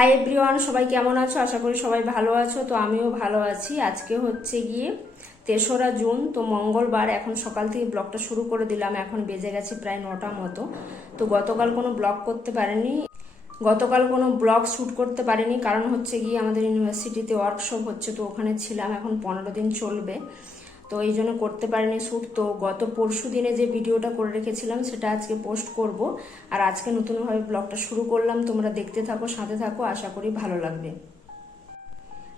Hi everyone, সবাই কেমন আছো? আশা করি সবাই ভালো আছো। তো আমিও ভালো আছি। আজকে হচ্ছে গিয়ে 3রা জুন, তো মঙ্গলবার। এখন সকাল থেকে ব্লগটা শুরু করে দিলাম। এখন বেজে গেছে প্রায় 9টা মতো। তো গতকাল কোনো ব্লগ করতে পারিনি, গতকাল কোনো ব্লগ শ্যুট করতে পারিনি, কারণ হচ্ছে গিয়ে আমাদের ইউনিভার্সিটিতে ওয়ার্কশপ হচ্ছে, তো ওখানে ছিলাম। এখন 15 দিন চলবে, তো এই জন্য করতে পারিনি শ্যুট। তো গত পরশু দিনে যে ভিডিওটা করে রেখেছিলাম সেটা আজকে পোস্ট করব। আর আজকে নতুনভাবে ব্লগটা শুরু করলাম। তোমরা দেখতে থাকো, সাথে থাকো, আশা করি ভালো লাগবে।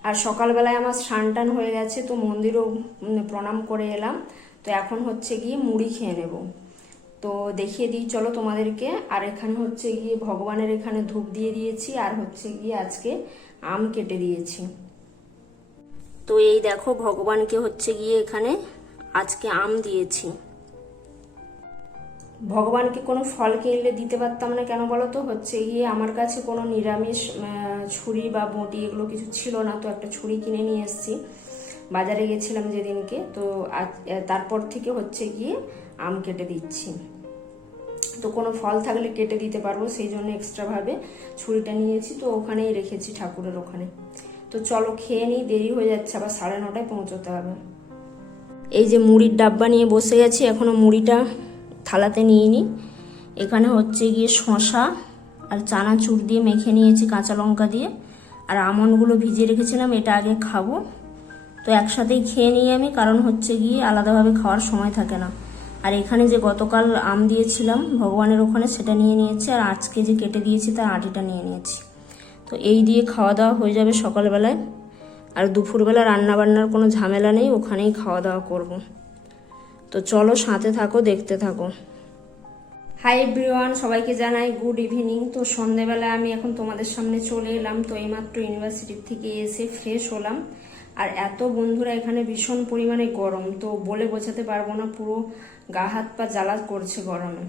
আর সকালবেলায় আমার স্নান টান হয়ে গেছে, তো মন্দিরও প্রণাম করে এলাম। তো এখন হচ্ছে গিয়ে মুড়ি খেয়ে নেব। তো দেখিয়ে দিই চলো তোমাদেরকে। আর এখানে হচ্ছে গিয়ে ভগবানের এখানে ধূপ দিয়ে দিয়েছি, আর হচ্ছে গিয়ে আজকে আম কেটে দিয়েছি। তো এই দেখো, ভগবানকে হচ্ছে গিয়ে এখানে আজকে আম দিয়েছি। ভগবানকে কোনো ফল কিনলে দিতে পারতাম না, কেন বলো তো? হচ্ছে গিয়ে আমার কাছে কোনো নিরামিষ ছুরি বা বঁটি এগুলো কিছু ছিল না। তো একটা ছুরি কিনে নিয়ে এসেছি, বাজারে গেছিলাম যেদিনকে। তো তারপর থেকে হচ্ছে গিয়ে আম কেটে দিচ্ছি। তো কোনো ফল থাকলে কেটে দিতে পারবো, সেই জন্য এক্সট্রাভাবে ছুরিটা নিয়েছি। তো ওখানেই রেখেছি, ঠাকুরের ওখানে। তো চলো খেয়ে নিই, দেরি হয়ে যাচ্ছে, আবার 9:30টায় পৌঁছতে হবে। এই যে মুড়ির ডাব্বা নিয়ে বসে গেছি, এখনো মুড়িটা থালাতে নিয়ে নিই। এখানে হচ্ছে গিয়ে শসা আর চানাচুর দিয়ে মেখে নিয়েছি, কাঁচা লঙ্কা দিয়ে। আর আমন্ডগুলো ভিজিয়ে রেখেছিলাম, এটা আগে খাবো। তো একসাথেই খেয়ে নিই আমি, কারণ হচ্ছে গিয়ে আলাদাভাবে খাওয়ার সময় থাকে না। আর এখানে যে গতকাল আম দিয়েছিলাম ভগবানের ওখানে, সেটা নিয়ে নিয়েছি। আর আজকে যে কেটে দিয়েছি তার আটিটা নিয়ে নিয়েছি। তো এই দিয়ে খাওয়া দাওয়া হয়ে যাবে সকালবেলায়। আর দুপুরবেলা রান্নাবান্নার কোনো ঝামেলা নেই, ওখানেই খাওয়া দাওয়া করব। তো চলো সাথে থাকো, দেখতে থাকো। হাই এভরিওয়ান, সবাইকে জানাই গুড ইভিনিং। তো সন্ধেবেলায় আমি এখন তোমাদের সামনে চলে এলাম। তো এইমাত্র ইউনিভার্সিটি থেকে এসে ফ্রেশ হলাম। আর এত বন্ধুরা এখানে ভীষণ পরিমাণে গরম, তো বলে বোঝাতে পারবো না, পুরো গা হাত পা জ্বালা করছে গরমে।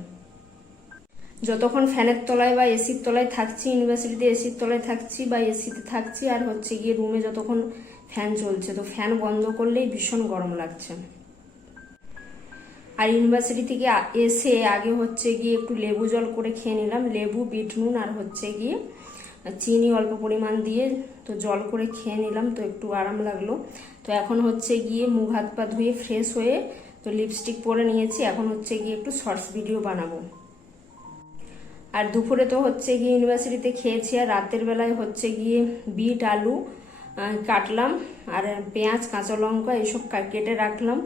যতক্ষণ ফ্যানের তলায় বা এসির তলায় থাকছি, ইউনিভার্সিটিতে এসির তলায় থাকছি বা এসিতে থাকছি, আর হচ্ছে গিয়ে রুমে যতক্ষণ ফ্যান চলছে, তো ফ্যান বন্ধ করলেই ভীষণ গরম লাগছে। আর ইউনিভার্সিটি থেকে এসে আগে হচ্ছে গিয়ে একটু লেবু জল করে খেয়ে নিলাম, লেবু, বিট নুন আর হচ্ছে গিয়ে চিনি অল্প পরিমাণ দিয়ে। তো জল করে খেয়ে নিলাম, তো একটু আরাম লাগলো। তো এখন হচ্ছে গিয়ে মুখ হাত পা ধুয়ে ফ্রেশ হয়ে তো লিপস্টিক পরে নিয়েছি। এখন হচ্ছে গিয়ে একটু শর্টস ভিডিও বানাবো। আর দুপুরে তো হচ্ছে গিয়ে ইউনিভার্সিটিতে খেয়েছি। আর রাতের বেলায় হচ্ছে গিয়ে বিট আলু কাটলাম, আর পেঁয়াজ কাঁচা লঙ্কা এইসব কেটে রাখলাম।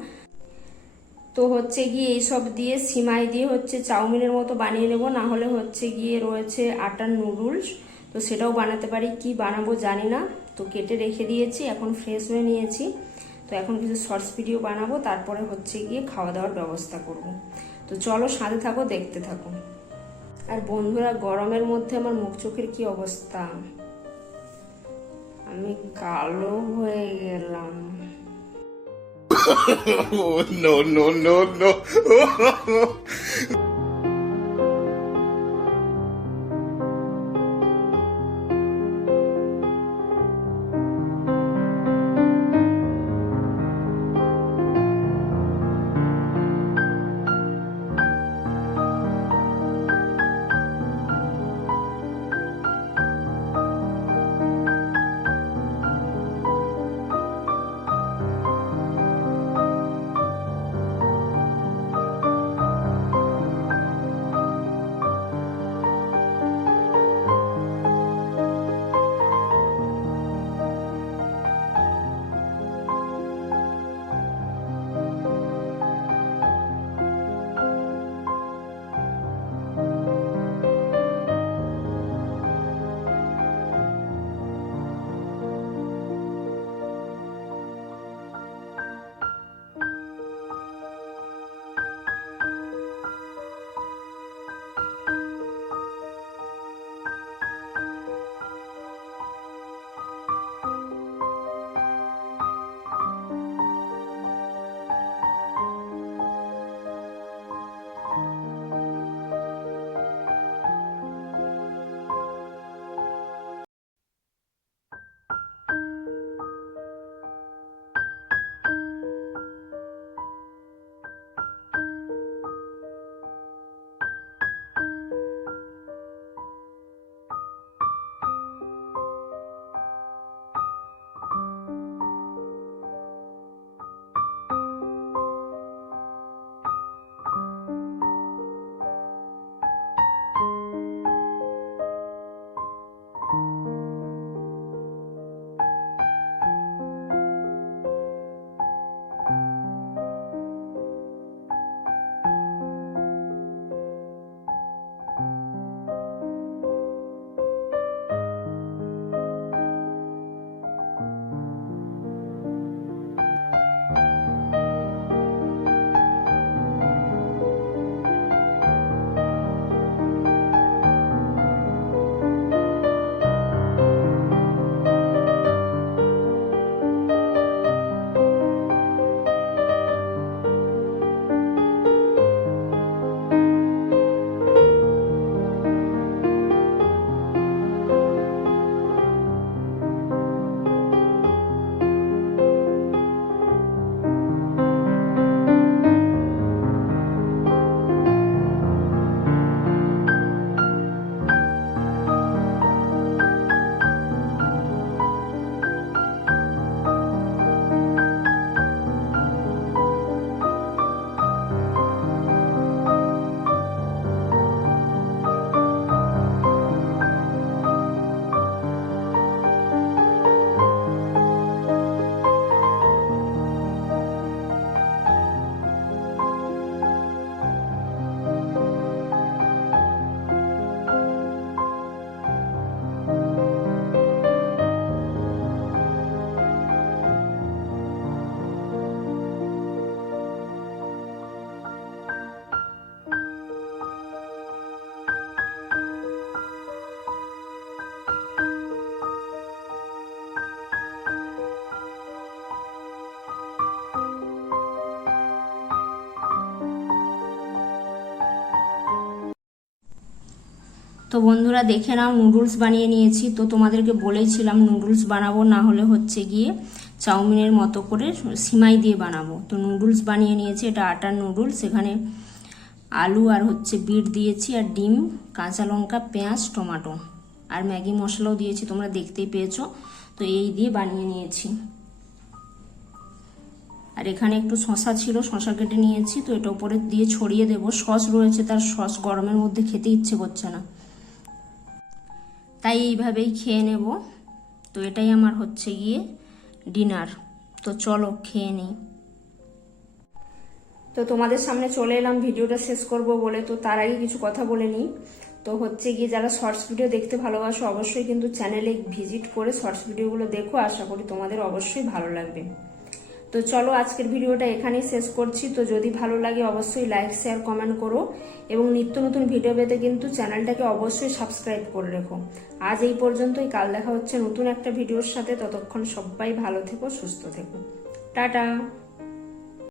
তো হচ্ছে গিয়ে এইসব দিয়ে সিমাই দিয়ে হচ্ছে চাউমিনের মতো বানিয়ে নেব, না হলে হচ্ছে গিয়ে রয়েছে আটার নুডলস, তো সেটাও বানাতে পারি। কি বানাবো জানি না। তো কেটে রেখে দিয়েছি, এখন ফ্রেশ হয়ে নিয়েছি। তো এখন কিছু শর্টস ভিডিও বানাবো, তারপরে হচ্ছে গিয়ে খাওয়া দাওয়ার ব্যবস্থা করব। তো চলো সাথে থাকো, দেখতে থাকো। আর বন্ধুরা, গরমের মধ্যে আমার মুখ চোখের কি অবস্থা, আমি কালো হয়ে গেলাম। Oh, no, no, no, no. তো বন্ধুরা দেখে নাও, নুডলস বানিয়ে নিয়েছি। তো তোমাদেরকে বলেছিলাম নুডলস বানাবো, না হলে হচ্ছে গিয়ে চাউমিনের মতো করে সিমাই দিয়ে বানাবো। তো নুডলস বানিয়ে নিয়েছি, এটা আটার নুডলস। এখানে আলু আর হচ্ছে বিট দিয়েছি, আর ডিম, কাঁচা লঙ্কা, পেঁয়াজ, টমেটো আর ম্যাগি মশলাও দিয়েছি, তোমরা দেখতেই পেয়েছো। তো এই দিয়ে বানিয়ে নিয়েছি। আর এখানে একটু শশা ছিল, শশা কেটে নিয়েছি। তো এটা উপরে দিয়ে ছড়িয়ে দেব। সস রয়েছে, তার সস গরমের মধ্যে খেতে ইচ্ছে করছে না, তাই এইভাবেই খেয়ে নেব। তো এটাই আমার হচ্ছে গিয়ে ডিনার। তো চলো খেয়ে নিই। তো তোমাদের সামনে চলে এলাম ভিডিওটা শেষ করব বলে। তো তার আগে কিছু কথা বলে নিই। তো হচ্ছে গিয়ে যারা শর্টস ভিডিও দেখতে ভালোবাসো অবশ্যই কিন্তু চ্যানেলে ভিজিট করে শর্টস ভিডিওগুলো দেখো, আশা করি তোমাদের অবশ্যই ভালো লাগবে। তো চলো আজকের ভিডিওটা এখানেই শেষ করছি। তো যদি ভালো লাগে অবশ্যই লাইক, শেয়ার, কমেন্ট করো এবং নিত্য নতুন ভিডিও পেতে কিন্তু চ্যানেলটাকে অবশ্যই সাবস্ক্রাইব করে রেখো। আজ এই পর্যন্তই, কাল দেখা হচ্ছে নতুন একটা ভিডিওর সাথে। ততক্ষণ সবাই ভালো থেকো, সুস্থ থেকো, টাটা।